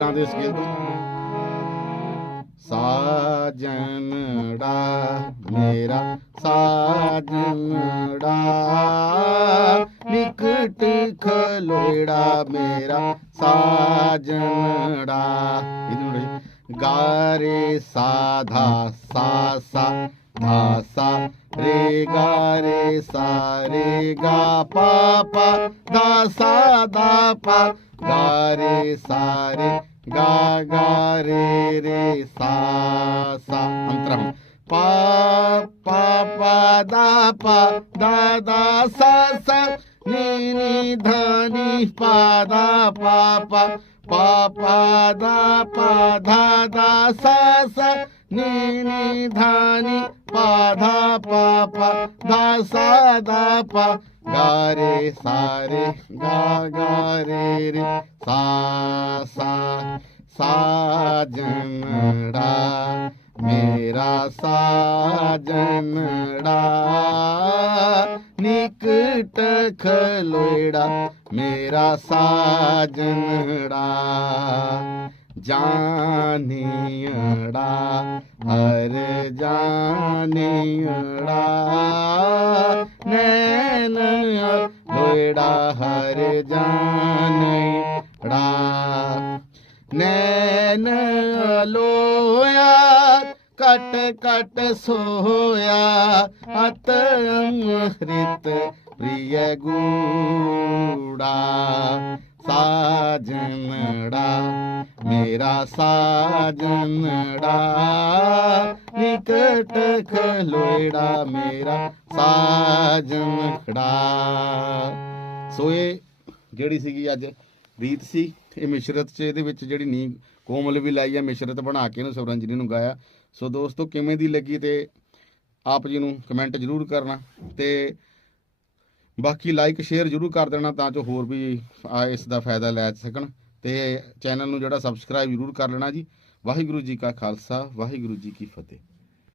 ਤਾਂ ਦੇ ਸਕੇਲ ਤੋਂ ਸਾਜਨੜਾ ਮੇਰਾ ਸਾਜਨੜਾ ਨਿਕਟ ਖਲੋੜਾ ਮੇਰਾ ਸਾਜਨੜਾ ਇਹਨੂੰ ਗਾਰੇ ਸਾਧਾ ਸਾ ਸਾ, ਧਾ, ਸਾ, ਰੇ, ਗਾ, ਰੇ, ਸਾ, ਰੇ, ਗਾ, ਪਾ ਪਾ ਦਾ ਸਾ ਦਾ ਪਾ, ਗਾ ਰੇ ਸਾ ਰੇ ਗਾ ਗਾ ਰੇ ਰੇ ਸਾ ਸਾ ਅੰਤਰਮ ਪਾ ਪਾ ਪਾ ਦਾ ਪਾ ਦਾ ਦਾ ਸਾ ਸਾ ਨੀ ਨੀ ਧਾ ਨੀ ਪਾ ਦਾ ਪਾ ਪਾ ਪਾ ਪਾ ਦਾ ਪਾ ਧਾ ਦਾ ਸਾ ਸਾ ਨੀ ਨੀ ਧਾ ਨੀ ਪਾ ਧਾ ਪਾ ਪਾ ਧਾ ਸਾ ਦਾ ਪਾ ਗਾ ਰੇ ਸਾ ਰੇ ਗਾ ਗਾ ਰੇ ਰੇ ਮੇਰਾ ਸਾਜਨੜਾ ਨਿਕਟ ਖਲੋੜਾ ਮੇਰਾ ਸਾਜਨੜਾ ਜਾਨੀੜਾ ਹਰ ਜਾਨੀੜਾ ਨੈਣ ਲੋੜਾ ਹਰ ਜਾਨੀੜਾ ਨੈਣ ਲੋਇਆ, ਕਟ ਕਟ ਸੋਇਆ, ਅਤ ਅੰਮ੍ਰਿਤ ਪ੍ਰਿਯ ਗੂੜਾ, ਸਾਜਨੜਾ, ਮੇਰਾ ਸਾਜਨੜਾ, ਨਿਕਟ ਖਲੋੜਾ ਮੇਰਾ ਸਾਜਨੜਾ। ਸੋ ਜਿਹੜੀ ਸੀਗੀ ਅੱਜ ਰੀਤ ਸੀ, ਇਹ ਮਿਸ਼ਰਤ ਚ ਇਹਦੇ ਵਿੱਚ ਜਿਹੜੀ ਨੀ ਕੋਮਲ ਵੀ ਲਾਈ ਆ, ਮਿਸ਼ਰਤ ਬਣਾ ਕੇ ਇਹਨੂੰ ਸਵਰੰਜਨੀ ਨੂੰ ਗਾਇਆ ਸੋ ਦੋਸਤੋ, ਕਿਵੇਂ ਦੀ ਲੱਗੀ ਤੇ ਆਪ ਜੀ ਨੂੰ ਕਮੈਂਟ ਜ਼ਰੂਰ ਕਰਨਾ ਤੇ ਬਾਕੀ ਲਾਈਕ ਸ਼ੇਅਰ ਜ਼ਰੂਰ ਕਰ ਦੇਣਾ ਤਾਂ ਜੋ ਹੋਰ ਵੀ ਇਸ ਦਾ ਫਾਇਦਾ ਲੈ ਸਕਣ ਤੇ ਚੈਨਲ ਨੂੰ ਜਿਹੜਾ ਸਬਸਕ੍ਰਾਈਬ ਜ਼ਰੂਰ ਕਰ ਲੈਣਾ ਜੀ। ਵਾਹਿਗੁਰੂ ਜੀ ਕਾ ਖਾਲਸਾ, ਵਾਹਿਗੁਰੂ ਜੀ ਕੀ ਫਤਿਹ।